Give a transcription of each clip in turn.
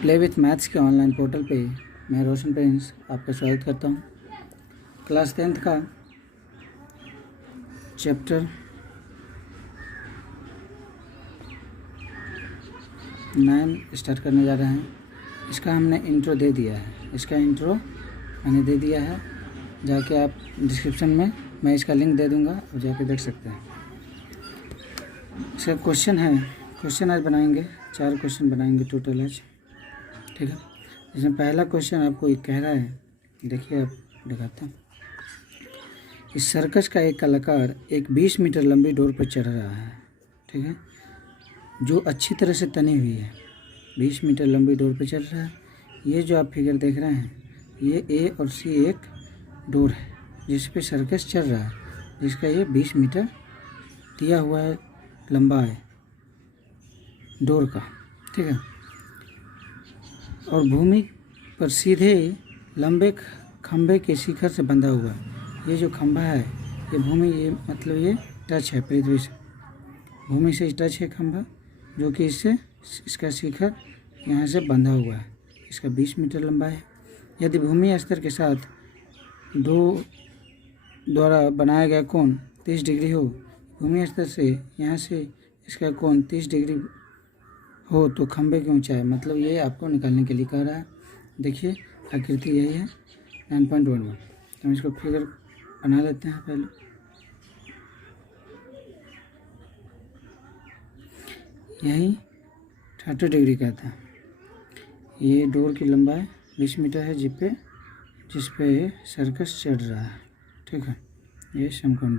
Play with maths के online portal पे मैं रोशन प्रिंस आपका स्वागत करता हूँ। क्लास 10th का चैप्टर 9 स्टार्ट करने जा रहे हैं। इसका हमने इंट्रो दे दिया है, इसका इंट्रो मैंने दे दिया है। जाके आप डिस्क्रिप्शन में मैं इसका लिंक दे दूँगा, आप जाके देख सकते हैं। इसका क्वेश्चन आज बनाएंगे, 4 क्वेश्चन बनाएंगे टोटल आज, ठीक है। इसमें पहला क्वेश्चन आपको एक कह रहा है, देखिए आप दिखाते हैं। इस सर्कस का एक कलाकार एक 20 मीटर लंबी डोर पर चढ़ रहा है, ठीक है, जो अच्छी तरह से तनी हुई है। 20 मीटर लंबी डोर पर चढ़ रहा है। ये जो आप फिगर देख रहे हैं, ये ए और सी एक डोर है जिस पे सर्कस चल रहा है, जिसका ये 20 मीटर दिया हुआ है, लंबा है डोर का, ठीक है। और भूमि पर सीधे लंबे खंभे के शिखर से बंधा हुआ है। ये जो खंभा है ये भूमि, ये मतलब ये टच है पृथ्वी से, भूमि से टच है खंभा, जो कि इसका शिखर यहाँ से बंधा हुआ है। इसका 20 मीटर लंबा है। यदि भूमि स्तर के साथ दो द्वारा बनाया गया कोण 30 डिग्री हो, भूमि स्तर से यहाँ से इसका कोण 30 डिग्री हो, तो खंभे की ऊंचाई, मतलब ये आपको निकालने के लिए कह रहा है। देखिए आकृति यही है 9.11। हम इसको फिगर बना लेते हैं पहले। यही 30 डिग्री का था। ये डोर की लंबाई 20 मीटर है, जिस पे सर्कस चढ़ रहा है, ठीक है। ये समकोण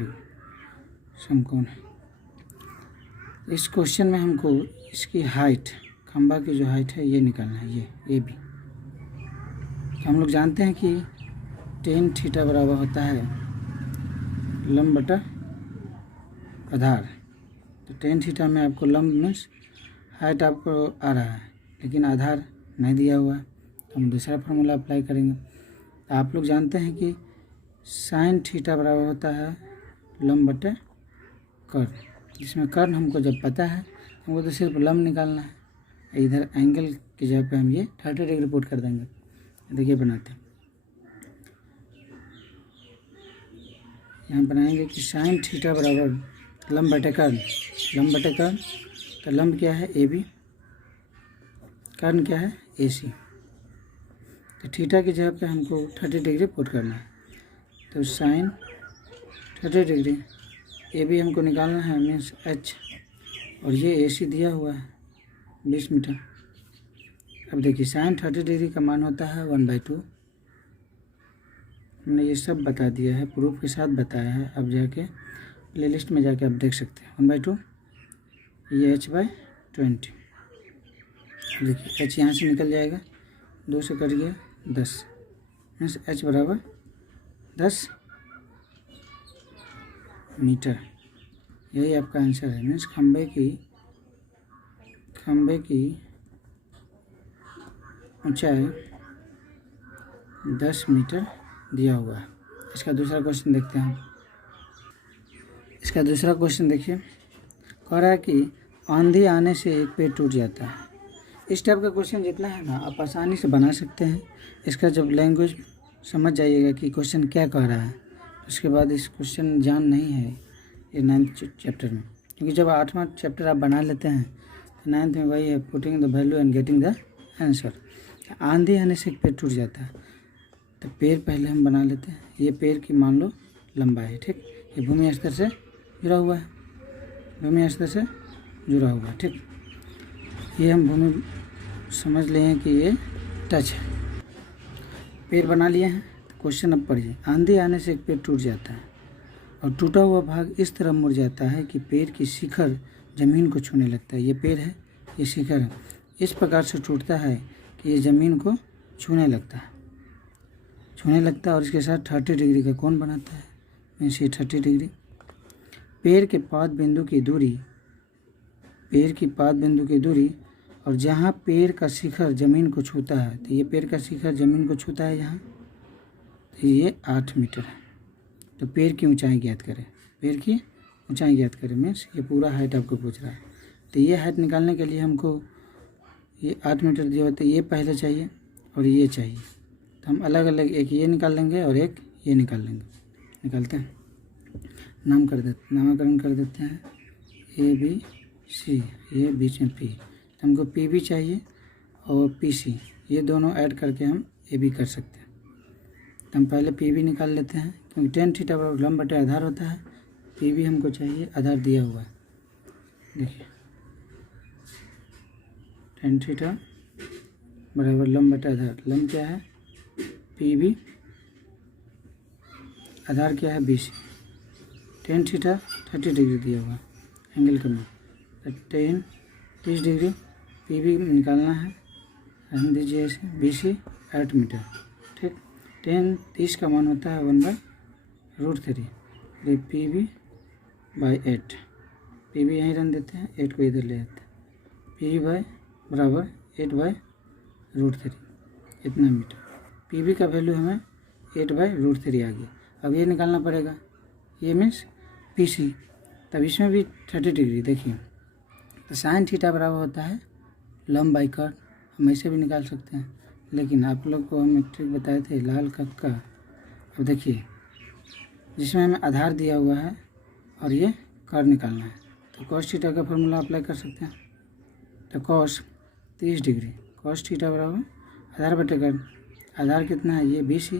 है। इस क्वेश्चन में हमको इसकी हाइट, खंभा की जो हाइट है ये निकालना है, ये भी। तो हम लोग जानते हैं कि tan थीटा बराबर होता है लंब बटा आधार। तो tan थीटा में आपको लंब मीन्स हाइट आपको आ रहा है, लेकिन आधार नहीं दिया हुआ है, तो हम दूसरा फार्मूला अप्लाई करेंगे। तो आप लोग जानते हैं कि sin थीटा बराबर होता है लंब बटे कर्ण, जिसमें कर्ण हमको जब पता है, हमको तो सिर्फ लंब निकालना है। इधर एंगल की जगह पे हम ये 30 डिग्री पुट कर देंगे। देखिए बनाते हैं, यहाँ बनाएंगे कि sin थीटा बराबर लंब बटे कर्ण। तो लंब क्या है AB, कर्ण क्या है AC। तो थीटा की जगह पे हमको 30 डिग्री पुट करना है। तो sin 30 डिग्री, AB हमको निकालना है मीन्स H, और ये AC दिया हुआ है 20 मीटर। अब देखिए sin 30 डिग्री का मान होता है 1/2। हमने ये सब बता दिया है, प्रूफ के साथ बताया है। अब जाके प्लेलिस्ट में जाके आप देख सकते हैं 1/2। ये H/20। देखिए H यहाँ से निकल जाएगा, 2 से कट गया 10, मीन्स H बराबर 10 मीटर। यही आपका आंसर है। मीन्स खंभे की ऊंचाई 10 मीटर दिया हुआ है। इसका दूसरा क्वेश्चन देखते हैं। इसका दूसरा क्वेश्चन देखिए, कह रहा है कि आंधी आने से एक पेड़ टूट जाता है। इस टाइप का क्वेश्चन जितना है ना, आप आसानी से बना सकते हैं। इसका जब लैंग्वेज समझ जाइएगा कि क्वेश्चन क्या कह रहा है, उसके बाद इस क्वेश्चन जान नहीं है ये 9th चैप्टर में, क्योंकि जब 8वां चैप्टर आप बना लेते हैं तो 9th में वही है, putting the value and getting the answer. आंधी आने से एक पेड़ टूट जाता है, तो पेड़ पहले हम बना लेते हैं। ये पेड़ की मान लो लंबाई है, ठीक। ये भूमि स्तर से जुड़ा हुआ है, ठीक। ये हम भूमि समझ लें कि ये टच है। पेड़ बना लिए हैं। तो क्वेश्चन अब पढ़िए। आंधी आने से एक पेड़ टूट जाता है और टूटा हुआ भाग इस तरह मुड़ जाता है कि पेड़ की शिखर ज़मीन को छूने लगता है। ये पेड़ है, ये शिखर है, इस प्रकार से टूटता है कि ये ज़मीन को छूने लगता है और इसके साथ 30 डिग्री का कोण बनाता है, मीन्स ये 30 डिग्री। पेड़ के पाद बिंदु की दूरी और जहाँ पेड़ का शिखर ज़मीन को छूता है, तो ये पेड़ का शिखर ज़मीन को छूता है यहाँ, तो ये 8 मीटर है। तो पेड़ की ऊंचाई ज्ञात करें, मीन्स ये पूरा हाइट आपको पूछ रहा है। तो ये हाइट निकालने के लिए हमको ये 8 मीटर दिया हुआ, तो ये पहले चाहिए और ये चाहिए, तो हम अलग अलग एक ये निकाल लेंगे और एक ये निकाल लेंगे। निकालते हैं, नामकरण कर देते हैं ए बी सी, ये बीच में पी, तो हमको पी भी चाहिए और पी सी, ये दोनों ऐड करके हम ए बी कर सकते हैं। तो हम पहले पी बी निकाल लेते हैं, क्योंकि टेन थीटा बराबर लंब बटे आधार होता है। पी बी हमको चाहिए, आधार दिया हुआ है, देखिए टेन थीटा बराबर लंब बटे आधार, लंब क्या है पी बी, आधार क्या है B C. Tan theta 30 degree दिया हुआ एंगल का मान, तो 30 डिग्री पी बी निकालना है, रन दीजिए ऐसे, बी सी 8 मीटर, ठीक। 30 का मान होता है 1/√3, ये P B by 8, P B यहीं रन देते हैं, 8 को इधर ले आते हैं, पी बी बाई बराबर 8/√3, इतना मीटर। पी बी का वैल्यू हमें 8/√3 आ गया। अब ये निकालना पड़ेगा, ये मीन्स पी सी, तब इसमें भी 30 डिग्री, देखिए तो साइन थीटा बराबर होता है लंब बाई कर्व, हम ऐसे भी निकाल सकते हैं, लेकिन आप लोग को हम एक ट्रिक बताए थे लाल कक्का। अब देखिए जिसमें हमें आधार दिया हुआ है और ये कर्व निकालना है, तो कॉस थीटा का फॉर्मूला अप्लाई कर सकते हैं। तो कॉस 30 डिग्री, कॉस थीटा बराबर आधार बटे कर्व, आधार कितना है ये बी सी,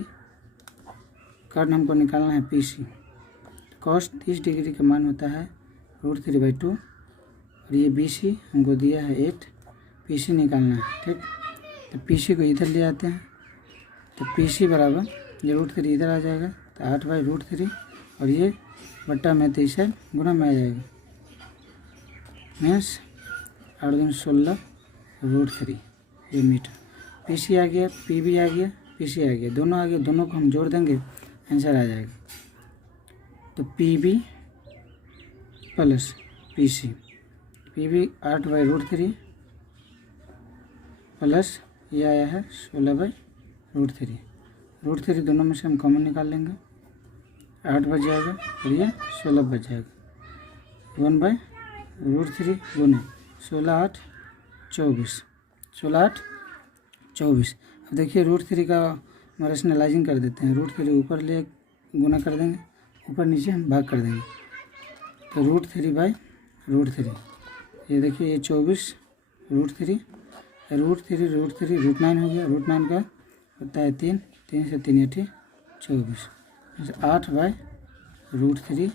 कर्व हमको निकालना है पी सी। कॉस 30 डिग्री का मान होता है √3/2, और ये बी सी हमको दिया है 8, पी सी निकालना है, ठीक। तो पी सी को इधर ले आते हैं, तो पी सी बराबर ये √3 इधर आ जाएगा, तो 8/√3, और ये बट्टा में 23 है, गुना में आ जाएगा, मीन्स 8 दूनी 16√3, ये मीटर। पी सी आ गया, पी बी आ गया, पी सी आ गया, दोनों आ गया, दोनों को हम जोड़ देंगे, आंसर आ जाएगा। तो P B plus P C, P B 8/√3 plus ये आया है 16/√3, √3 दोनों में से हम कॉमन निकाल लेंगे, 8 बच जाएगा और ये 16 बच जाएगा, 1/√3 गुना 16 8 24, 16 8 24। अब देखिए √3 का हम रेशनलाइजिंग कर देते हैं, √3 ऊपर ले गुना कर देंगे, ऊपर नीचे हम भाग कर देंगे, तो √3/√3, ये देखिए ये 24 √3 √9 हो गया, √9 का होता है 3, 3 से 3 8 24, 8/√3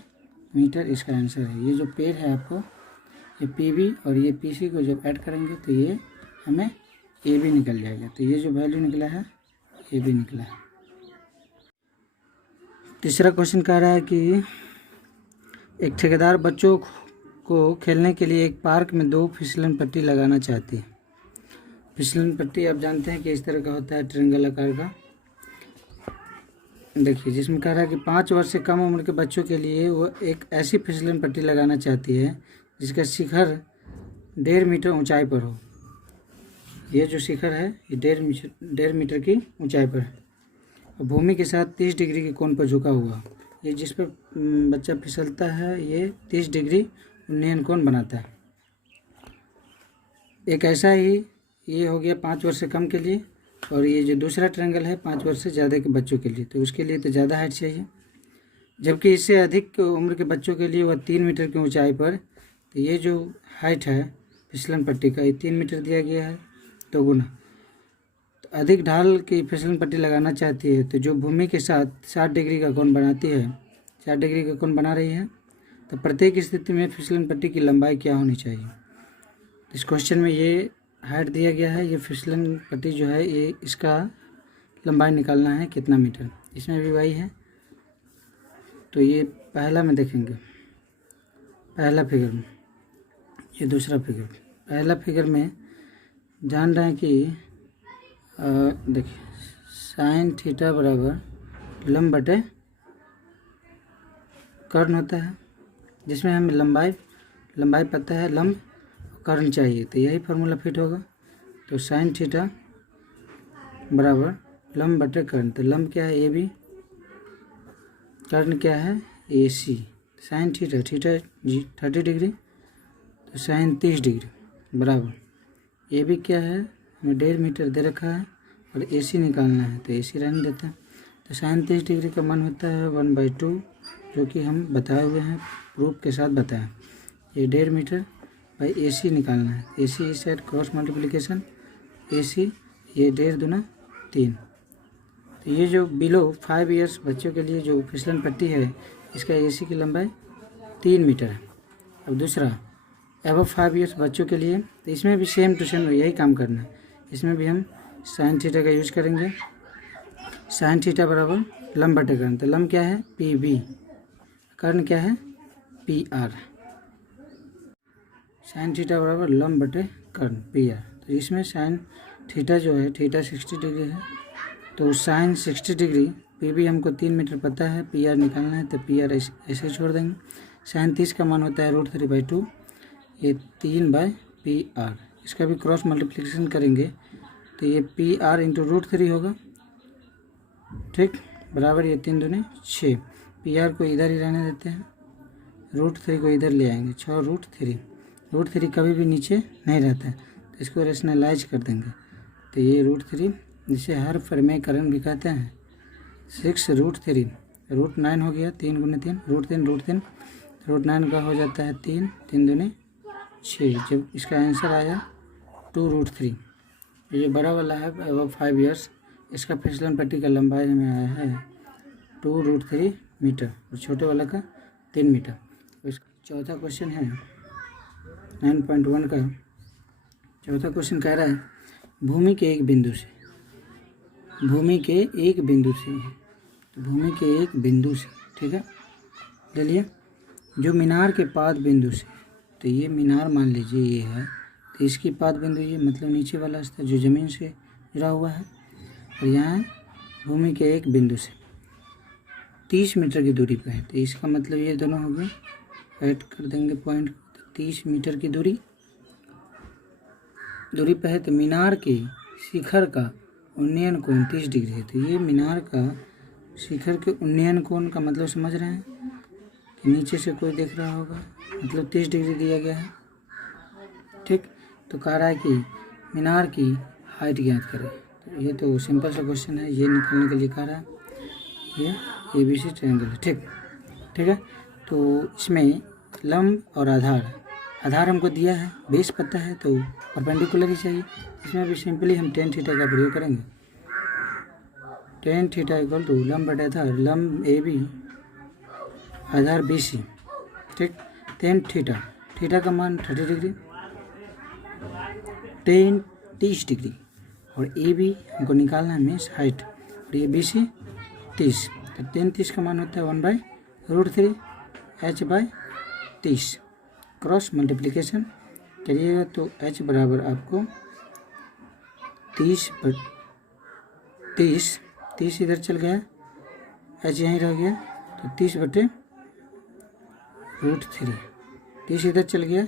मीटर इसका आंसर है। ये जो पेड़ है आपको, ये पी बी और ये पी सी को जब ऐड करेंगे तो ये हमें ए बी निकल जाएगा, तो ये जो वैल्यू निकला है ए बी निकला है। तीसरा क्वेश्चन कह रहा है कि एक ठेकेदार बच्चों को खेलने के लिए एक पार्क में 2 फिसलन पट्टी लगाना चाहती है। फिसलन पट्टी आप जानते हैं कि इस तरह का होता है, ट्रायंगल आकार का। देखिए जिसमें कह रहा है कि 5 वर्ष से कम उम्र के बच्चों के लिए वो एक ऐसी फिसलन पट्टी लगाना चाहती है जिसका शिखर 1.5 मीटर ऊंचाई पर हो। ये जो शिखर है ये 1.5 मीटर की ऊंचाई पर है और भूमि के साथ 30 डिग्री के कोण पर झुका हुआ। ये जिस पर बच्चा फिसलता है ये 30 डिग्री उन्नयन कोण बनाता है। एक ऐसा ही ये हो गया 5 वर्ष से कम के लिए, और ये जो दूसरा ट्रायंगल है 5 वर्ष से ज़्यादा के बच्चों के लिए, तो उसके लिए तो ज़्यादा हाइट चाहिए, जबकि इससे अधिक उम्र के बच्चों के लिए वह 3 मीटर की ऊंचाई पर। तो ये जो हाइट है फिसलन पट्टी का ये 3 मीटर दिया गया है, तो गुना। तो अधिक ढाल की फिसलन पट्टी लगाना चाहती है तो जो भूमि के साथ 60 डिग्री का कोण बनाती है, 60 डिग्री का कोण बना रही है, तो प्रत्येक स्थिति में फिसलन पट्टी की लंबाई क्या होनी चाहिए। इस क्वेश्चन में ये हाइट दिया गया है, ये फिसलन पट्टी जो है ये इसका लंबाई निकालना है कितना मीटर, इसमें भी वही है। तो ये पहला में देखेंगे, पहला फिगर में, ये दूसरा फिगर। पहला फिगर में जान रहे हैं कि देखिए साइन थीटा बराबर लंब बटे कर्ण होता है, जिसमें हमें लंबाई पता है, लंब कर्ण चाहिए, तो यही फार्मूला फिट होगा। तो साइन थीटा बराबर लंब बटे कर्ण, तो लंब क्या है ए बी, कर्ण क्या है ए सी। साइन थीटा 30 डिग्री, तो साइन 30 डिग्री बराबर ए भी क्या है, हमें 1.5 मीटर दे रखा है और ए सी निकालना है, तो ए सी रहने देते हैं। तो sin 30 डिग्री का मान होता है 1/2, जो कि हम बताए हुए हैं, प्रूफ के साथ बताएं। ये 1.5 मीटर बाई ए सी निकालना है। ए सी इस साइड क्रॉस मल्टीप्लिकेशन ए सी, ये 1.5 दूना 3। तो ये जो बिलो 5 ईयर्स बच्चों के लिए जो फिसलन पट्टी है, इसका ए सी की लंबाई 3 मीटर है। अब दूसरा एबव 5 ईयर्स बच्चों के लिए, तो इसमें भी सेम टू सेम यही काम करना है। इसमें भी हम साइन थीटा का यूज करेंगे। साइन थीटा बराबर लंब बटे कर्ण, तो लंब क्या है पी बी, कर्ण क्या है पी आर। साइन थीटा बराबर लंब बटे कर्ण पी आर। तो इसमें साइन थीटा जो है, थीटा 60 डिग्री है, तो साइन 60 डिग्री, पी बी हमको 3 मीटर पता है, पी आर निकालना है, तो पी आर ऐसे छोड़ देंगे। साइन 30 का मान होता है √3/2, ये 3/PR। इसका भी क्रॉस मल्टीप्लिकेशन करेंगे तो ये PR इंटू √3 होगा, ठीक, बराबर ये 3 दूनी 6। PR को इधर ही रहने देते हैं, √3 को इधर ले आएंगे, 6√3। √3 कभी भी नीचे नहीं रहता है, तो इसको रेशनलाइज कर देंगे, तो ये √3, जिसे हर परिमेयकरण भी कहते हैं, 6√3, √9 हो गया, 3 × 3, √3, √9 का हो जाता है 3, 3 दूनी 6। जब इसका आंसर आया 2√3। ये बड़ा वाला है अबव 5 ईयर्स, इसका फिसलन पट्टी का लंबाई में आया है 2√3 मीटर और छोटे वाला का 3 मीटर। इसका चौथा क्वेश्चन है 9.1 का। चौथा क्वेश्चन कह रहा है भूमि के एक बिंदु से, भूमि के एक बिंदु से, तो भूमि के एक बिंदु से, ठीक है, ले लिया, जो मीनार के पाद बिंदु से, तो ये मीनार मान लीजिए ये है, तो इसकी पाद बिंदु ये मतलब नीचे वाला स्तर जो ज़मीन से जुड़ा हुआ है, और यहाँ भूमि के एक बिंदु से 30 मीटर की दूरी पर है, तो इसका मतलब ये दोनों हो गए, ऐड कर देंगे पॉइंट, 30 मीटर की दूरी पर है। तो मीनार के शिखर का उन्नयन कोण 30 डिग्री है, तो ये मीनार का शिखर के उन्नयन कोण का मतलब समझ रहे हैं कि नीचे से कोई देख रहा होगा, मतलब 30 डिग्री दिया गया है, ठीक। तो कह रहा है कि मीनार की हाइट ज्ञात करें, तो ये तो सिंपल सा क्वेश्चन है, ये निकालने के लिए कह रहा है, ये ABC ट्रायंगल है, ठीक है। तो इसमें लंब और आधार हमको दिया है, बेस पता है, तो परपेंडिकुलर ही चाहिए। इसमें भी सिंपली हम tan थीटा का प्रयोग करेंगे। tan थीटा इक्वल टू लंब बटे आधार, लंब AB आधार BC, ठीक। tan थीटा का मान 30 डिग्री, tan 30 डिग्री, और AB हमको निकालना है मीन्स हाइट, और ये BC 30, तो tan 30 का मान होता है 1/√3 h/30। क्रॉस मल्टीप्लिकेशन करिएगा तो h बराबर आपको 30 इधर चल गया, h यहीं रह गया, तो 30/√3, 30 इधर चल गया,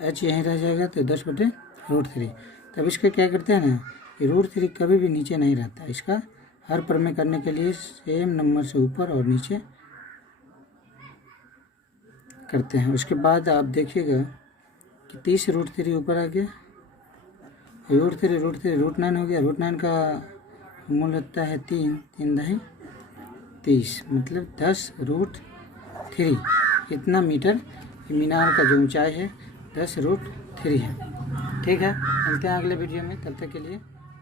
h यहीं रह जाएगा, तो 10/√3। तब इसका क्या करते हैं ना, ये √3 कभी भी नीचे नहीं रहता, इसका हर प्रमेय करने के लिए सेम नंबर से ऊपर और नीचे करते हैं। उसके बाद आप देखिएगा कि 30√3 ऊपर आ गया, √3 √9 हो गया, √9 का मूल होता है 3 दही 30, मतलब 10√3, इतना मीटर मीनार का जो ऊंचाई है 10√3 है, ठीक है। मिलते हैं अगले वीडियो में, तब तक के लिए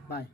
बाय।